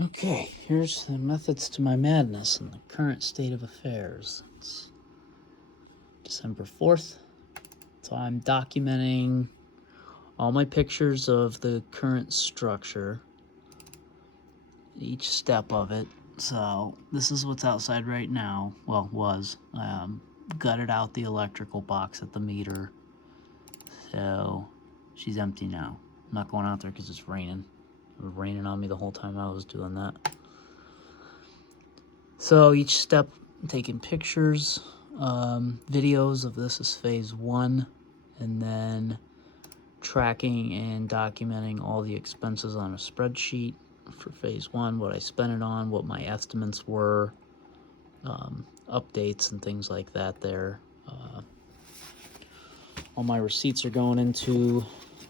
Okay, here's the methods to my madness and the current state of affairs. It's December 4th, so I'm documenting all my pictures of the current structure, each step of it. So this is what's outside right now. Well, was. Gutted out the electrical box at the meter, so she's empty now. I'm not going out there because it's raining. It was raining on me the whole time I was doing that. So each step, taking pictures, videos of this is phase 1, and then tracking and documenting all the expenses on a spreadsheet for phase 1, what I spent it on, what my estimates were, updates and things like that there. All my receipts are going into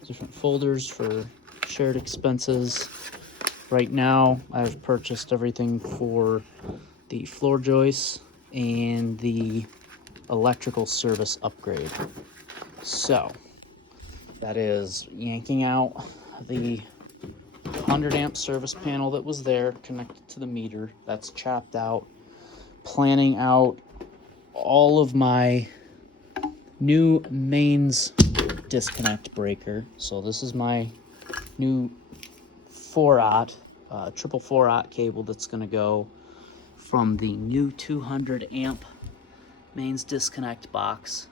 different folders for shared expenses. Right now, I've purchased everything for the floor joists and the electrical service upgrade. So that is yanking out the 100 amp service panel that was there connected to the meter. That's chopped out. Planning out all of my new mains disconnect breaker. So this is my new 4-aught, triple 4-aught cable that's going to go from the new 200 amp mains disconnect box.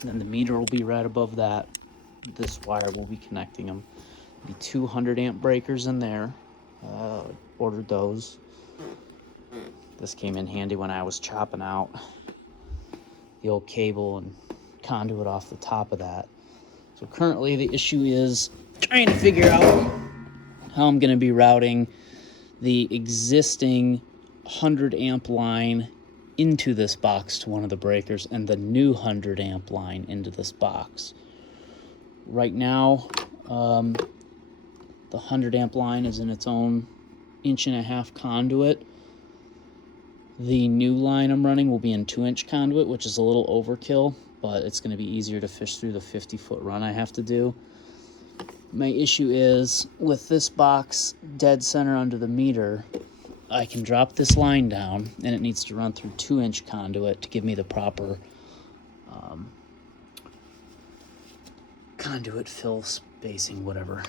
And then the meter will be right above that. This wire will be connecting them. Be 200 amp breakers in there. Ordered those. This came in handy when I was chopping out the old cable and conduit off the top of that. So currently the issue is trying to figure out how I'm going to be routing the existing 100 amp line into this box to one of the breakers and the new 100 amp line into this box. Right now, the 100 amp line is in its own 1.5-inch conduit. The new line I'm running will be in 2-inch conduit, which is a little overkill, but it's going to be easier to fish through the 50-foot run I have to do. My issue is, with this box dead center under the meter, I can drop this line down, and it needs to run through 2-inch conduit to give me the proper conduit fill spacing, whatever.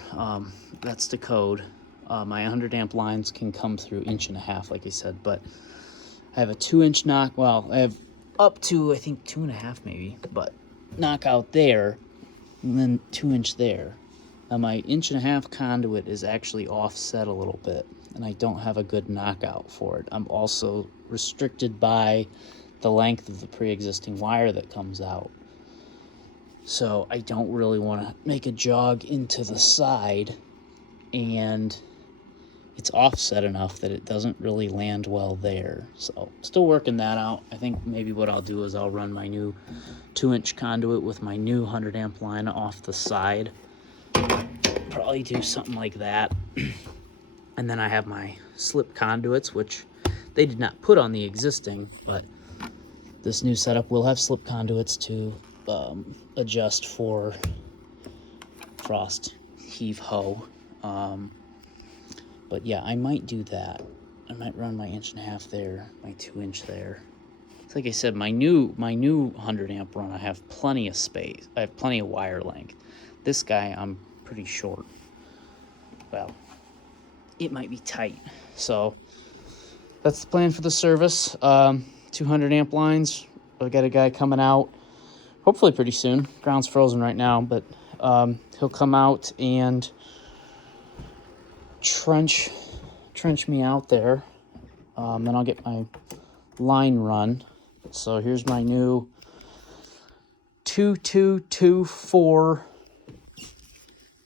That's the code. My 100 amp lines can come through 1.5 inch, like I said, but I have a 2-inch knock. Well, I have up to, I think, 2.5 maybe, but knockout there, and then 2-inch there. Now my 1.5-inch conduit is actually offset a little bit, and I don't have a good knockout for it. I'm also restricted by the length of the pre-existing wire that comes out. So I don't really want to make a jog into the side, and it's offset enough that it doesn't really land well there. So still working that out. I think maybe what I'll do is I'll run my new 2-inch conduit with my new 100 amp line off the side. Probably do something like that. And then I have my slip conduits, which they did not put on the existing, but this new setup will have slip conduits to adjust for frost heave ho. But yeah, I might do that. I might run my 1.5-inch there, my 2-inch there. It's like I said, my new 100 amp run, I have plenty of space. I have plenty of wire length. This guy, I'm pretty short. Well, it might be tight. So that's the plan for the service. 200 amp lines. I've got a guy coming out hopefully pretty soon. Ground's frozen right now, but he'll come out and trench me out there. Then I'll get my line run. So here's my new 2224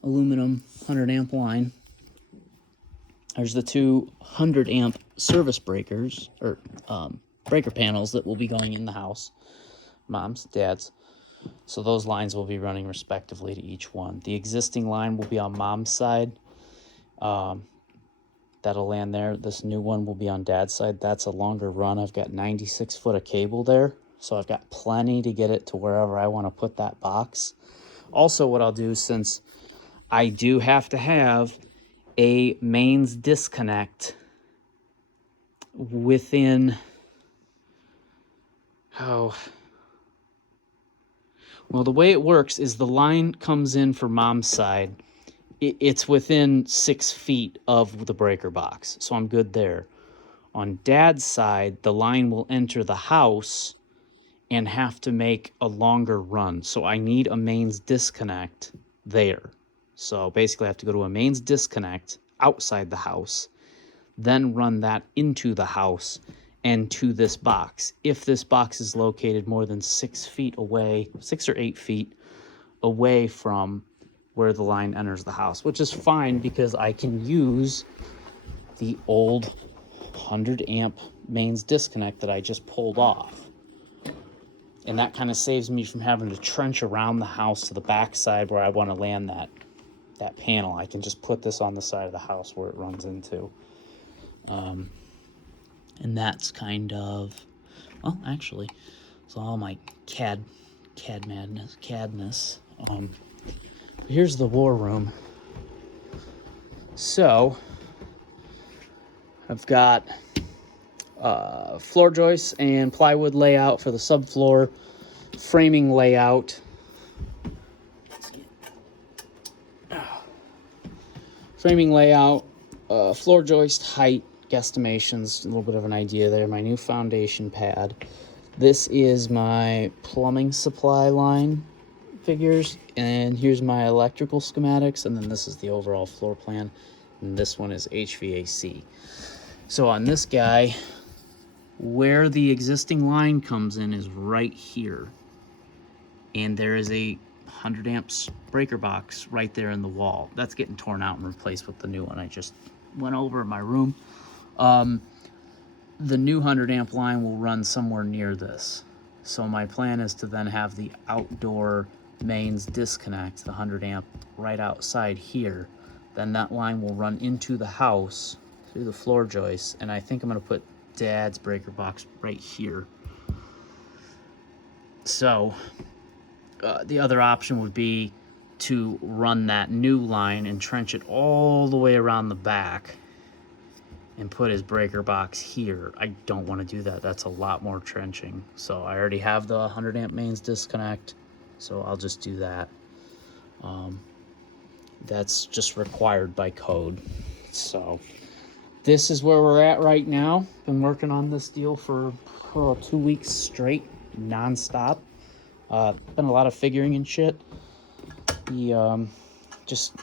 aluminum 100 amp line. There's the 200 amp service breakers, or breaker panels that will be going in the house, mom's, dad's. So those lines will be running respectively to each one. The existing line will be on mom's side. That'll land there. This new one will be on dad's side. That's a longer run. I've got 96 foot of cable there, so I've got plenty to get it to wherever I want to put that box. Also, what I'll do, since I do have to have a mains disconnect within, oh, well, the way it works is the line comes in for mom's side. It's within 6 feet of the breaker box, so I'm good there. On dad's side, the line will enter the house and have to make a longer run. So I need a mains disconnect there. So basically I have to go to a mains disconnect outside the house, then run that into the house and to this box. If this box is located more than 6 feet away, 6 or 8 feet away from where the line enters the house, which is fine because I can use the old 100 amp mains disconnect that I just pulled off. And that kind of saves me from having to trench around the house to the back side where I want to land that panel. I can just put this on the side of the house where it runs into. And that's kind of, well, actually, it's all my CAD madness. Here's the war room. So I've got floor joists and plywood layout for the subfloor, framing layout, floor joist height guesstimations, a little bit of an idea there, my new foundation pad. This is my plumbing supply line figures, and here's my electrical schematics, and then this is the overall floor plan, and this one is HVAC. So on this guy, where the existing line comes in is right here, and there is a 100 amps breaker box right there in the wall. That's getting torn out and replaced with the new one I just went over in my room. The new 100 amp line will run somewhere near this. So my plan is to then have the outdoor mains disconnect, the 100 amp, right outside here. Then that line will run into the house through the floor joists, and I think I'm going to put dad's breaker box right here. So the other option would be to run that new line and trench it all the way around the back and put his breaker box here. I don't want to do that. That's a lot more trenching. So I already have the 100 amp mains disconnect, so I'll just do that. That's just required by code. So this is where we're at right now. Been working on this deal for 2 weeks straight, non-stop. Been a lot of figuring and shit. Just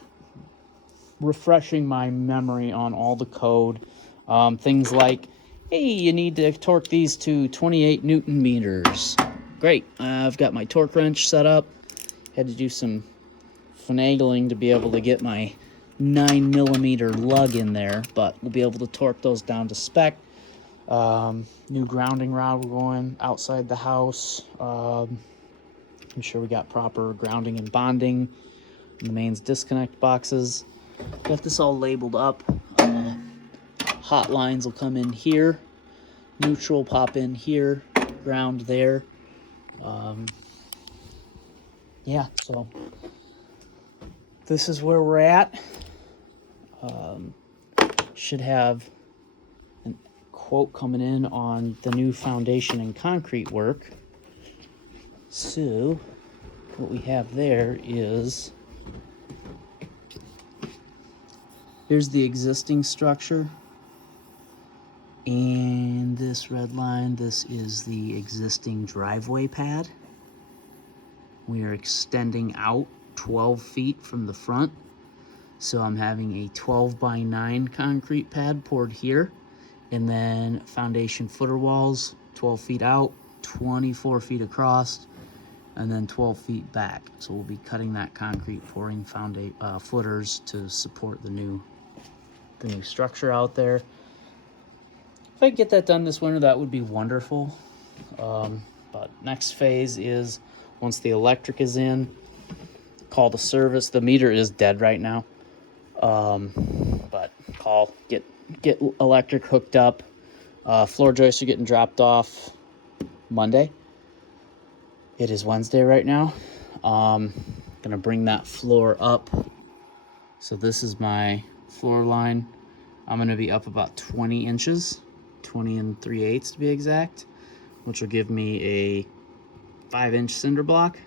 refreshing my memory on all the code. Things like, hey, you need to torque these to 28 Newton meters. Great, I've got my torque wrench set up. Had to do some finagling to be able to get my 9mm lug in there, but we'll be able to torque those down to spec. New grounding rod we're going outside the house. Ensure we got proper grounding and bonding in the mains disconnect boxes. Got this all labeled up. Hot lines will come in here, neutral pop in here, ground there. Yeah, so this is where we're at. Should have a quote coming in on the new foundation and concrete work. So what we have there is, here's the existing structure, and this red line, this is the existing driveway pad. We are extending out 12 feet from the front, so I'm having a 12x9 concrete pad poured here, and then foundation footer walls 12 feet out, 24 feet across, and then 12 feet back. So we'll be cutting that concrete, pouring footers to support the new structure out there. If I could get that done this winter, that would be wonderful. But next phase is, once the electric is in, call the service. The meter is dead right now, but get electric hooked up. Floor joists are getting dropped off Monday. It is Wednesday right now. Gonna bring that floor up. So this is my floor line. I'm gonna be up about 20 inches 20 3/8 to be exact, which will give me a 5-inch cinder block,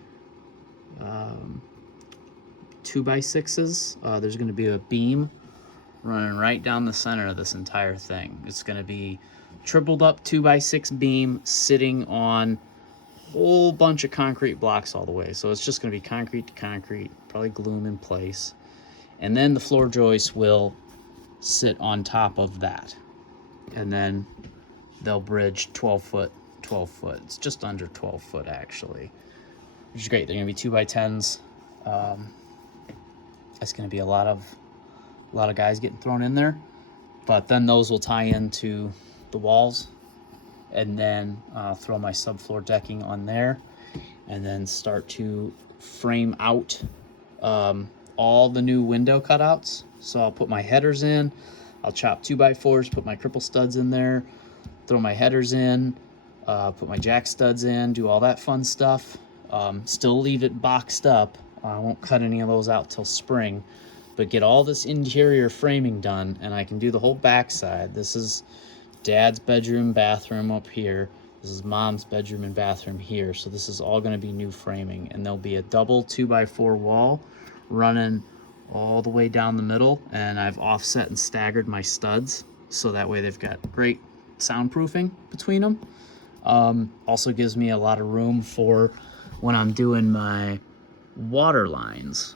2x6s. There's going to be a beam running right down the center of this entire thing. It's going to be tripled up 2x6 beam sitting on a whole bunch of concrete blocks all the way. So it's just going to be concrete to concrete, probably glue them in place. And then the floor joist will sit on top of that. And then they'll bridge 12 foot, 12 foot. It's just under 12 foot actually, which is great. They're going to be 2x10s. It's going to be a lot of guys getting thrown in there, but then those will tie into the walls, and then throw my subfloor decking on there, and then start to frame out all the new window cutouts. So I'll put my headers in, I'll chop 2x4s, put my cripple studs in there, throw my headers in, put my jack studs in, do all that fun stuff. Still leave it boxed up. I won't cut any of those out till spring, but get all this interior framing done, and I can do the whole backside. This is Dad's bedroom, bathroom up here. This is Mom's bedroom and bathroom here. So this is all going to be new framing, and there'll be a double 2x4 wall running all the way down the middle, and I've offset and staggered my studs so that way they've got great soundproofing between them. Also gives me a lot of room for when I'm doing my water lines.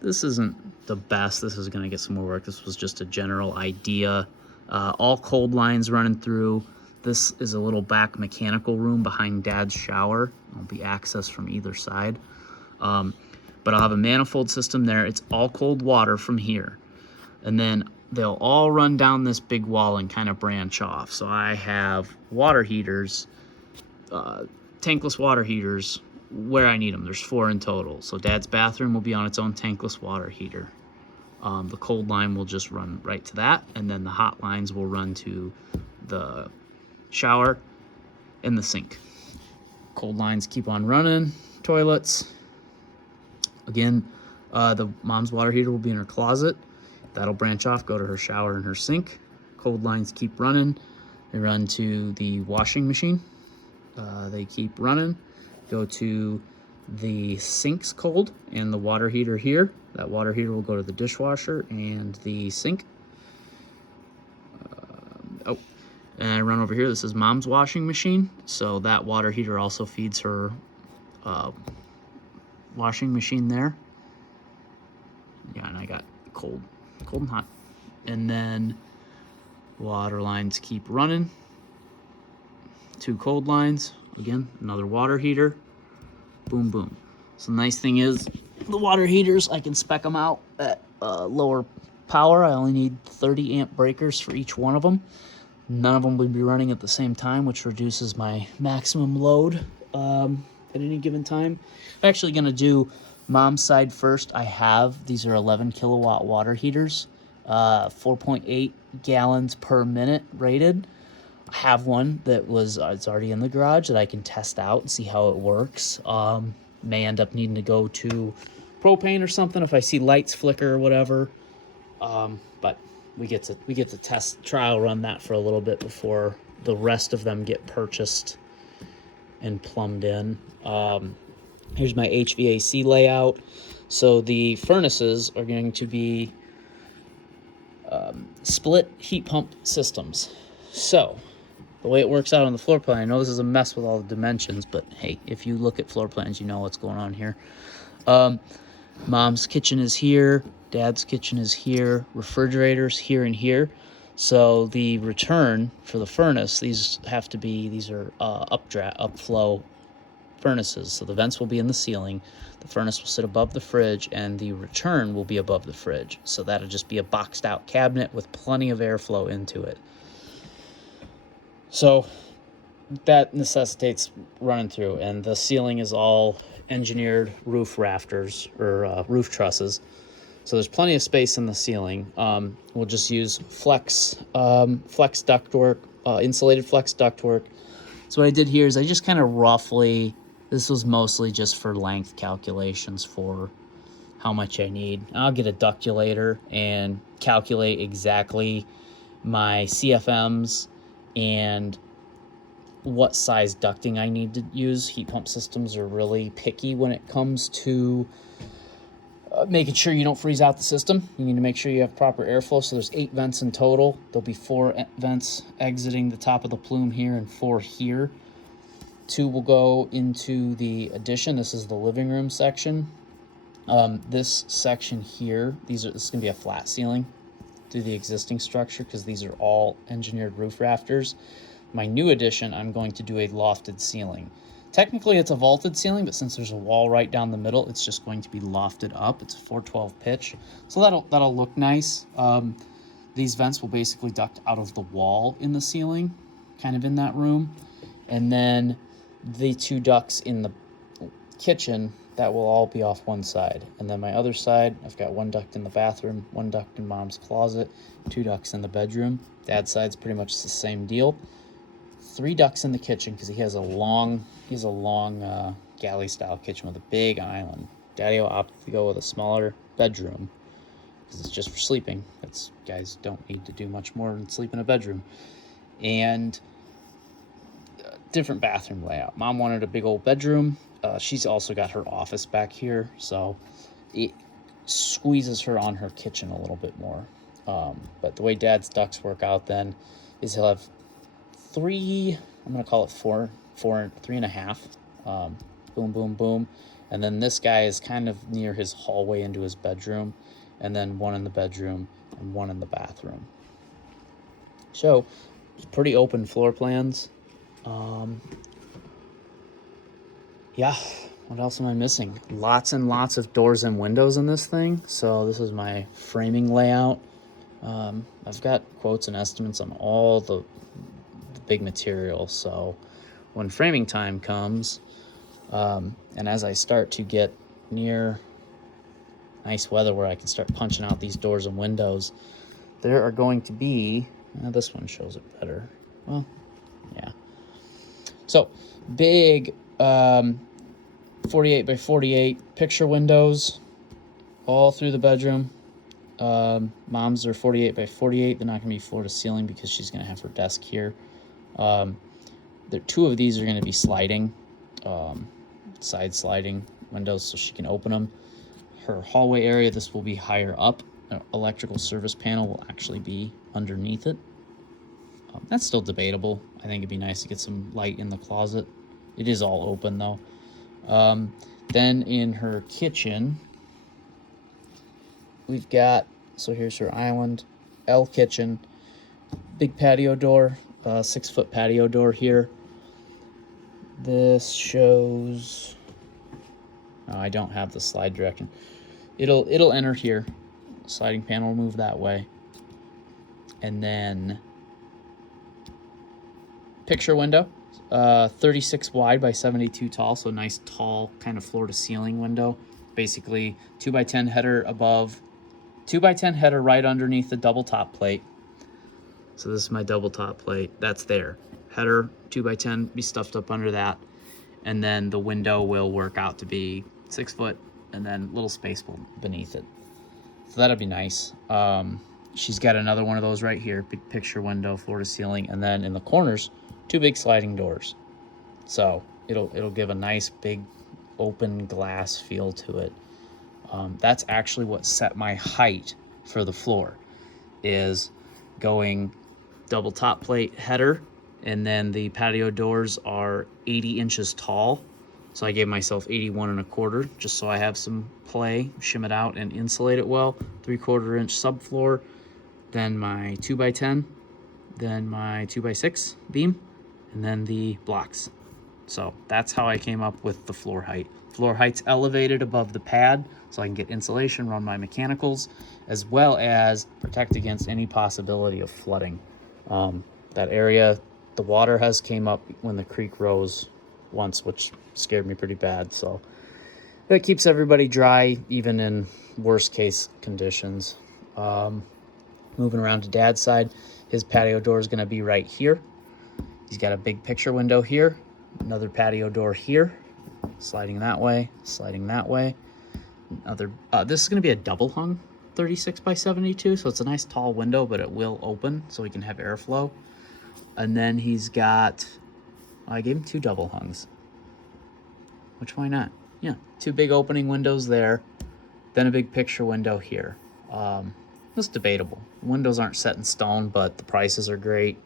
This isn't the best. This is going to get some more work. This was just a general idea. All cold lines running through. This is a little back mechanical room behind Dad's shower. There'll be access from either side. But I'll have a manifold system there. It's all cold water from here. And then they'll all run down this big wall and kind of branch off. So I have water heaters, tankless water heaters, where I need them. There's 4 in total. So Dad's bathroom will be on its own tankless water heater. The cold line will just run right to that, and then the hot lines will run to the shower and the sink. Cold lines keep on running. Toilets. Again, the Mom's water heater will be in her closet. That'll branch off, go to her shower and her sink. Cold lines keep running. They run to the washing machine. They keep running. Go to the sink's cold and the water heater here. That water heater will go to the dishwasher and the sink. And I run over here. This is Mom's washing machine. So that water heater also feeds her washing machine there. Yeah, and I got cold and hot. And then water lines keep running. 2 cold lines. Again, another water heater. Boom, boom. So the nice thing is, the water heaters, I can spec them out at lower power. I only need 30 amp breakers for each one of them. None of them would be running at the same time, which reduces my maximum load at any given time. I'm actually going to do Mom's side first. I have, these are 11 kilowatt water heaters, 4.8 gallons per minute rated. I have one that was, it's already in the garage that I can test out and see how it works. May end up needing to go to propane or something if I see lights flicker or whatever. But we get to test trial run that for a little bit before the rest of them get purchased and plumbed in. Here's my HVAC layout. So the furnaces are going to be split heat pump systems. So the way it works out on the floor plan, I know this is a mess with all the dimensions, but hey, if you look at floor plans, you know what's going on here. Mom's kitchen is here. Dad's kitchen is here. Refrigerators here and here. So the return for the furnace, these are upflow furnaces. So the vents will be in the ceiling. The furnace will sit above the fridge, and the return will be above the fridge. So that'll just be a boxed out cabinet with plenty of airflow into it. So that necessitates running through, and the ceiling is all engineered roof rafters or roof trusses. So there's plenty of space in the ceiling. We'll just use flex ductwork, insulated flex ductwork. So what I did here is I just kind of roughly, this was mostly just for length calculations for how much I need. I'll get a ductulator and calculate exactly my CFMs and what size ducting I need to use. Heat pump systems are really picky when it comes to making sure you don't freeze out the system. You need to make sure you have proper airflow. So there's 8 vents in total. There'll be 4 vents exiting the top of the plume here and 4 here. 2 will go into the addition. This is the living room section. This section here, this is going to be a flat ceiling through the existing structure because these are all engineered roof rafters. My new addition, I'm going to do a lofted ceiling. Technically, it's a vaulted ceiling, but since there's a wall right down the middle, it's just going to be lofted up. It's a 412 pitch, so that'll look nice. These vents will basically duct out of the wall in the ceiling, kind of in that room, and then the 2 ducts in the kitchen, that will all be off one side. And then my other side, I've got 1 duct in the bathroom, 1 duct in Mom's closet, 2 ducts in the bedroom. Dad's side's pretty much the same deal. 3 ducts in the kitchen because he has a long galley style kitchen with a big island. Daddy will opt to go with a smaller bedroom because it's just for sleeping. Guys don't need to do much more than sleep in a bedroom. And different bathroom layout. Mom wanted a big old bedroom. She's also got her office back here, so it squeezes her on her kitchen a little bit more. But the way Dad's ducts work out then is he'll have 3, I'm going to call it 4, 3.5. Boom, boom, boom. And then this guy is kind of near his hallway into his bedroom, and then 1 in the bedroom and 1 in the bathroom. So, pretty open floor plans. Yeah, what else am I missing? Lots and lots of doors and windows in this thing. So this is my framing layout. I've got quotes and estimates on all the big material. So when framing time comes, and as I start to get near nice weather where I can start punching out these doors and windows, there are going to be, this one shows it better. Well, yeah. So big 48 by 48 picture windows all through the bedroom. Mom's are 48 by 48. They're not going to be floor to ceiling because she's going to have her desk here. 2 of these are going to be sliding, side sliding windows so she can open them. Her hallway area, this will be higher up. An electrical service panel will actually be underneath it. That's still debatable. I think it'd be nice to get some light in the closet. It is all open though. Then in her kitchen, we've got, so here's her island, L kitchen, big patio door, 6-foot patio door here. This shows, oh, I don't have the slide direction. It'll enter here. Sliding panel will move that way. And then picture window, 36 wide by 72 tall, so nice tall kind of floor to ceiling window. Basically 2x10 header above, 2x10 header right underneath the double top plate. So this is my double top plate. That's there. Header 2x10 be stuffed up under that, and then the window will work out to be 6 foot, and then little space beneath it. So that'd be nice. She's got another one of those right here, big picture window, floor to ceiling, and then in the corners, 2 big sliding doors. So it'll give a nice big open glass feel to it. That's actually what set my height for the floor, is going double top plate header, and then the patio doors are 80 inches tall. So I gave myself 81.25 just so I have some play, shim it out and insulate it well. 3/4 inch subfloor, then my 2x10, then my 2x6 beam, and then the blocks. So that's how I came up with the floor height. Floor height's elevated above the pad so I can get insulation, run my mechanicals, as well as protect against any possibility of flooding. That area, the water has came up when the creek rose once, which scared me pretty bad. So that keeps everybody dry, even in worst case conditions. Moving around to Dad's side, his patio door is going to be right here. He's got a big picture window here, another patio door here, sliding that way, sliding that way. Another. This is going to be a double hung 36 by 72, so it's a nice tall window, but it will open so we can have airflow. And then he's got, I gave him 2 double hungs. Which, why not? Yeah, 2 big opening windows there. Then a big picture window here. It's debatable. Windows aren't set in stone, but the prices are great.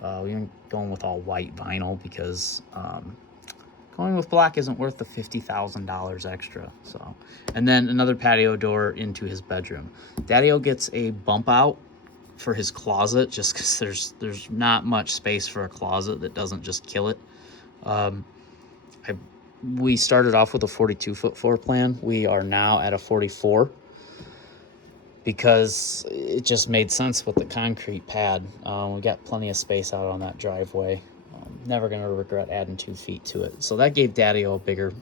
We aren't going with all white vinyl because going with black isn't worth the $50,000 extra. So, and then another patio door into his bedroom. Daddy-o gets a bump out for his closet just because there's not much space for a closet that doesn't just kill it. We started off with a 42-foot floor plan. We are now at a 44 because it just made sense with the concrete pad. We got plenty of space out on that driveway. Never going to regret adding 2 feet to it. So that gave Daddy-o a bigger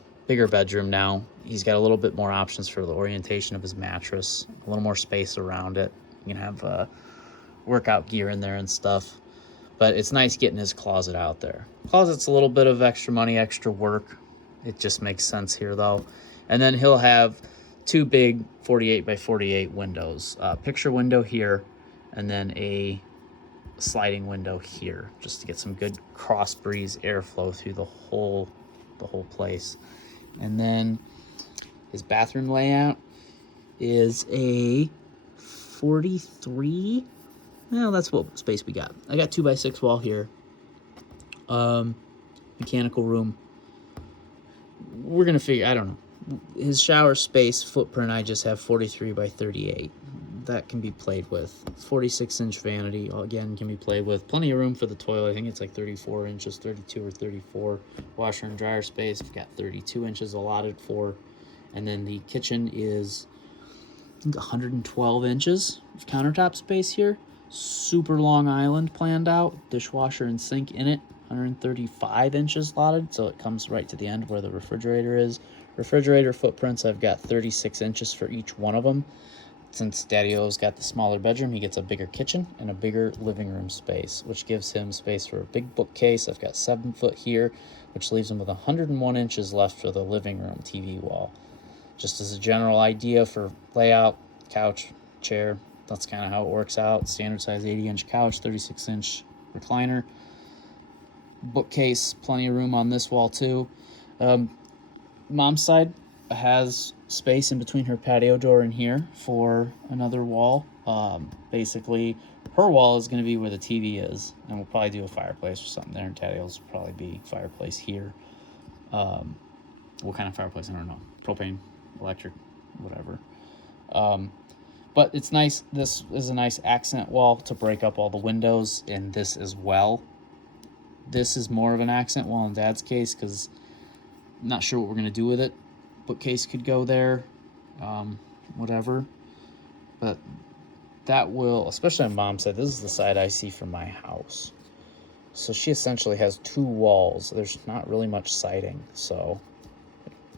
bedroom now. He's got a little bit more options for the orientation of his mattress, a little more space around it. You can have workout gear in there and stuff. But it's nice getting his closet out there. Closet's a little bit of extra money, extra work. It just makes sense here, though. And then he'll have 2 big 48 by 48 windows. Picture window here, and then a sliding window here, just to get some good cross breeze airflow through the whole place. And then his bathroom layout is a 43. Well, that's what space we got. I got 2x6 wall here. Mechanical room. We're gonna figure, I don't know. His shower space footprint, I just have 43 by 38. That can be played with. 46-inch vanity, again, can be played with. Plenty of room for the toilet. I think it's like 34 inches, 32 or 34. Washer and dryer space, we've got 32 inches allotted for. And then the kitchen is, I think, 112 inches of countertop space here. Super long island planned out. Dishwasher and sink in it. 135 inches slotted, so it comes right to the end where the refrigerator is. Refrigerator footprints, I've got 36 inches for each one of them. Since Daddy-o's got the smaller bedroom, he gets a bigger kitchen and a bigger living room space, which gives him space for a big bookcase. I've got 7 foot here, which leaves him with 101 inches left for the living room TV wall. Just as a general idea for layout, couch, chair, that's kind of how it works out. Standard size 80-inch couch, 36-inch recliner. Bookcase, plenty of room on this wall too. Mom's side has space in between her patio door and here for another wall. Basically, her wall is going to be where the TV is, and we'll probably do a fireplace or something there. And Daddy-o's will probably be fireplace here. What kind of fireplace? I don't know. Propane, electric, whatever. But it's nice. This is a nice accent wall to break up all the windows, and this as well. This is more of an accent wall in Dad's case because I'm not sure what we're going to do with it. Bookcase could go there, whatever. But that will, especially on Mom's side, this is the side I see from my house. So she essentially has 2 walls. There's not really much siding, so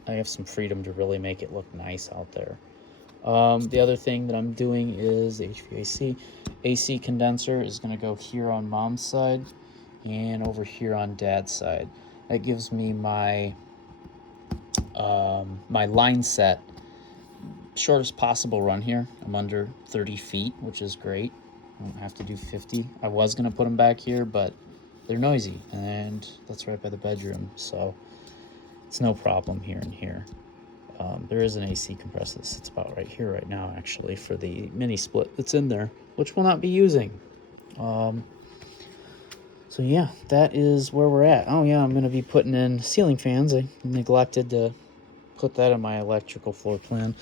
I have some freedom to really make it look nice out there. The other thing that I'm doing is HVAC. AC condenser is going to go here on Mom's side and over here on Dad's side. That gives me my my line set shortest possible run here. I'm under 30 feet, which is great. I don't have to do 50. I was going to put them back here, but they're noisy, and that's right by the bedroom, so it's no problem here and here. There is an AC compressor that sits about right here right now, actually, for the mini split that's in there, which we'll not be using. So yeah, that is where we're at. Oh yeah, I'm going to be putting in ceiling fans. I neglected to put that in my electrical floor plan.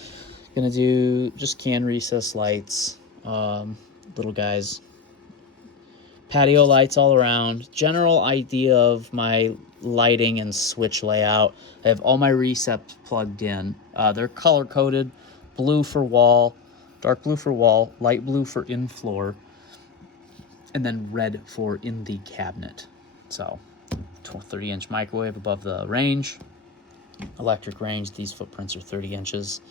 Going to do just can recess lights, little guys. Patio lights all around. General idea of my lighting and switch layout. I have all my recept plugged in. They're color coded. Blue for wall, dark blue for wall, light blue for in floor, and then red for in the cabinet. So 30-inch microwave above the range. Electric range, these footprints are 30 inches.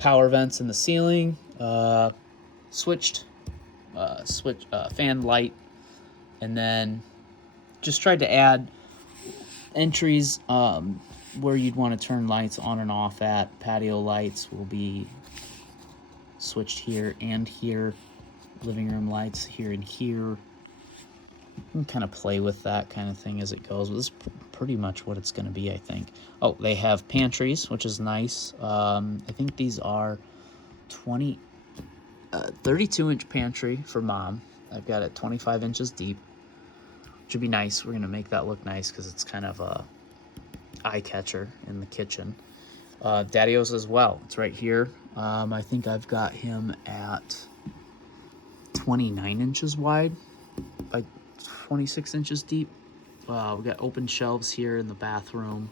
Power vents in the ceiling. Switched fan light, and then just tried to add entries where you'd want to turn lights on and off at. Patio lights will be switched here and here. living room lights here and here. You can kind of play with that kind of thing as it goes, but this is pretty much what it's going to be, I think. Oh, they have pantries, which is nice. I think these are 32-inch pantry for mom. I've got it 25 inches deep, which would be nice. We're going to make that look nice because it's kind of a eye catcher in the kitchen. Daddy-O's as well. It's right here. I think I've got him at 29 inches wide by 26 inches deep. We got open shelves here in the bathroom,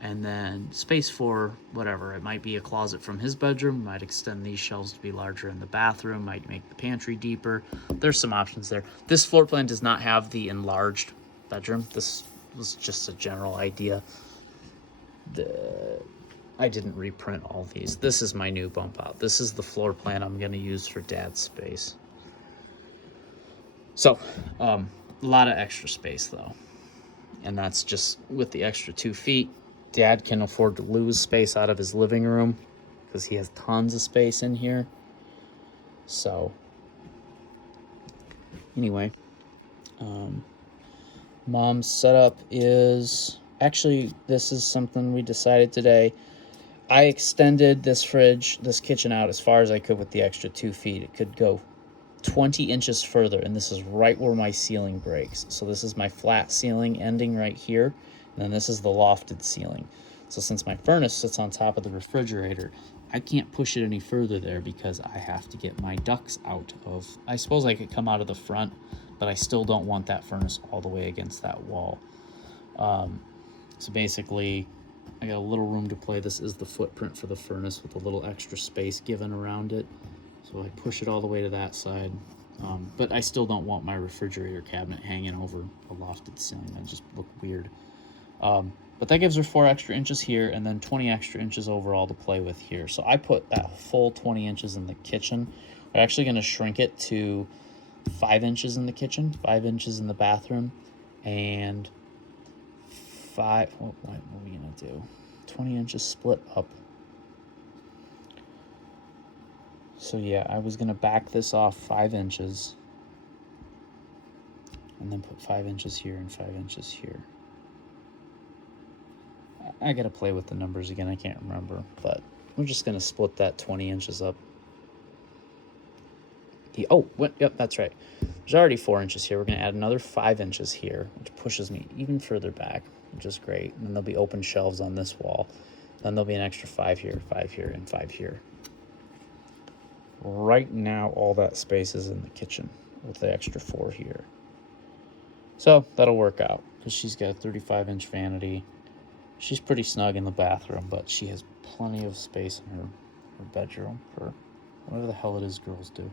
and then space for whatever. It might be a closet from his bedroom, might extend these shelves to be larger in the bathroom, might make the pantry deeper. There's some options there. This floor plan does not have the enlarged bedroom. This was just a general idea. I didn't reprint all these. This is my new bump out. This is the floor plan I'm going to use for Dad's space. So, a lot of extra space though. And that's just with the extra 2 feet. Dad can afford to lose space out of his living room because he has tons of space in here. So, anyway, mom's setup is, actually, this is something we decided today. I extended this kitchen out as far as I could with the extra 2 feet. It could go 20 inches further, and this is right where my ceiling breaks. So this is my flat ceiling ending right here, and then this is the lofted ceiling. So since my furnace sits on top of the refrigerator, I can't push it any further there because I have to get my ducts out of, I suppose I could come out of the front, but I still don't want that furnace all the way against that wall. So basically, I got a little room to play. This is the footprint for the furnace with a little extra space given around it. So I push it all the way to that side. But I still don't want my refrigerator cabinet hanging over a lofted ceiling. That just look weird. But that gives her 4 extra inches here and then 20 extra inches overall to play with here. So I put that full 20 inches in the kitchen. We're actually going to shrink it to 5 inches in the kitchen, 5 inches in the bathroom, and 5, what are we going to do? 20 inches split up. So yeah, I was going to back this off 5 inches and then put 5 inches here and 5 inches here. I got to play with the numbers again. I can't remember, but we're just going to split that 20 inches up. Yep, that's right. There's already 4 inches here. We're going to add another 5 inches here, which pushes me even further back, which is great. And then there'll be open shelves on this wall. Then there'll be an extra 5 here, and 5 here. Right now, all that space is in the kitchen with the extra 4 here. So that'll work out because she's got a 35-inch vanity. She's pretty snug in the bathroom, but she has plenty of space in her bedroom for whatever the hell it is girls do.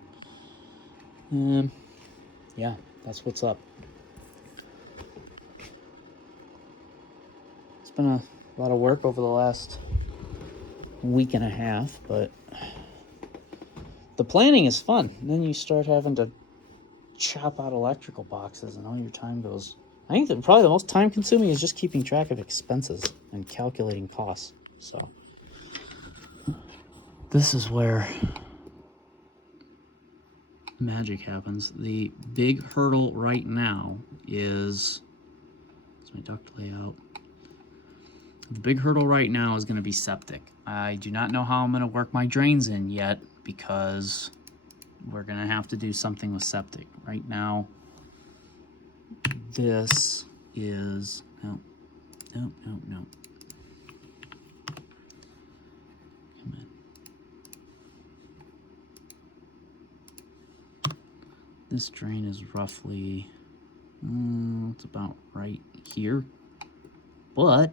Yeah, that's what's up. It's been a lot of work over the last week and a half, but the planning is fun. And then you start having to chop out electrical boxes and all your time goes. I think that probably the most time consuming is just keeping track of expenses and calculating costs. So this is where magic happens. The big hurdle right now is my duct layout. The big hurdle right now is going to be septic. I do not know how I'm going to work my drains in yet because we're going to have to do something with septic. Right now, this is, no. Come on. This drain is roughly, it's about right here. But,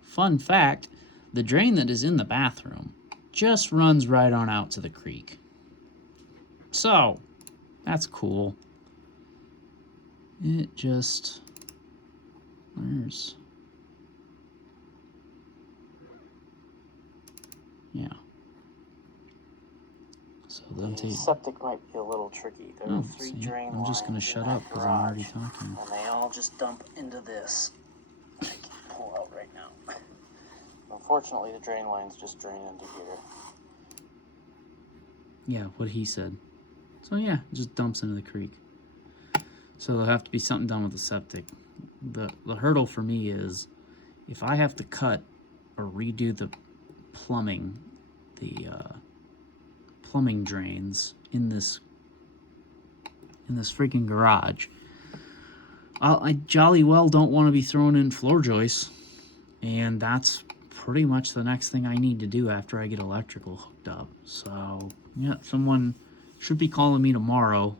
fun fact, the drain that is in the bathroom just runs right on out to the creek. So, that's cool. It just, yeah. So then septic might be a little tricky. There are 3 drain lines. I'm just going to shut up because I'm already talking. And they all just dump into this. I can't pull out right now. Unfortunately, the drain lines just drain into here. Yeah, what he said. So yeah, it just dumps into the creek. So there'll have to be something done with the septic. The hurdle for me is if I have to cut or redo the plumbing, the plumbing drains in this freaking garage, I jolly well don't want to be throwing in floor joists, and that's pretty much the next thing I need to do after I get electrical hooked up. So yeah, someone should be calling me tomorrow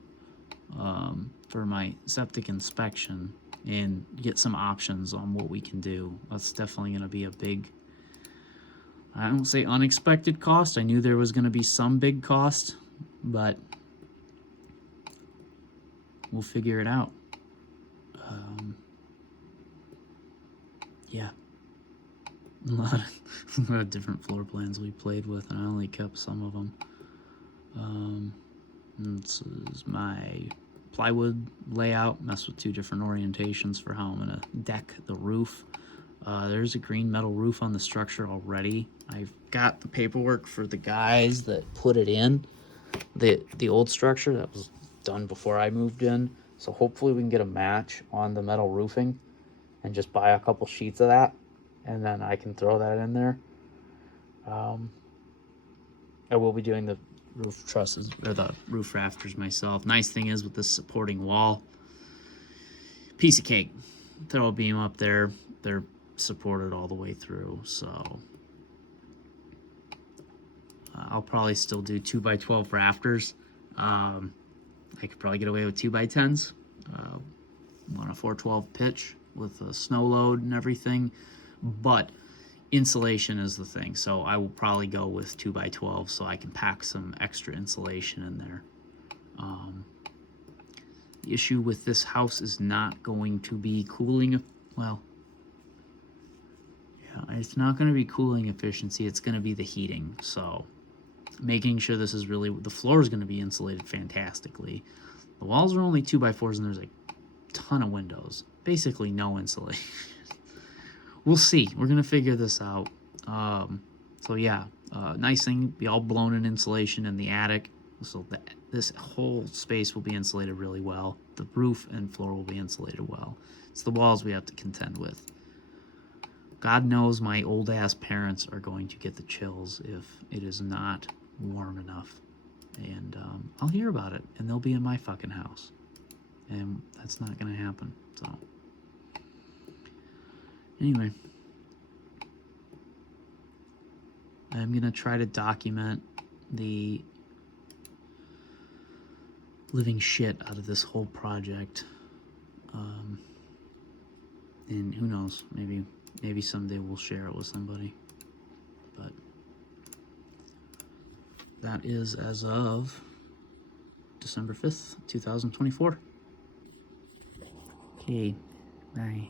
for my septic inspection and get some options on what we can do. That's definitely going to be a big, I don't say unexpected cost. I knew there was going to be some big cost, but we'll figure it out. Yeah. A lot of different floor plans we played with, and I only kept some of them. This is my plywood layout. Mess with 2 different orientations for how I'm going to deck the roof. There's a green metal roof on the structure already. I've got the paperwork for the guys that put it in. The old structure that was done before I moved in. So hopefully we can get a match on the metal roofing and just buy a couple sheets of that, and then I can throw that in there. I will be doing the roof trusses or the roof rafters myself. Nice thing is with this supporting wall, piece of cake. Throw a beam up there, they're supported all the way through. So I'll probably still do 2x12 rafters. I could probably get away with 2x10s on a 412 pitch with a snow load and everything, but insulation is the thing. So I will probably go with 2x12 so I can pack some extra insulation in there. The issue with this house is not going to be cooling. Well, yeah, it's not going to be cooling efficiency. It's going to be the heating. So making sure this is really, the floor is going to be insulated fantastically. The walls are only 2x4s and there's a ton of windows. Basically no insulation. We'll see. We're going to figure this out. So yeah, nice thing, be all blown in insulation in the attic. So this whole space will be insulated really well. The roof and floor will be insulated well. It's the walls we have to contend with. God knows my old ass parents are going to get the chills if it is not warm enough. And I'll hear about it, and they'll be in my fucking house. And that's not going to happen. So anyway, I'm going to try to document the living shit out of this whole project. And who knows, maybe someday we'll share it with somebody. But that is as of December 5th, 2024. Okay, bye.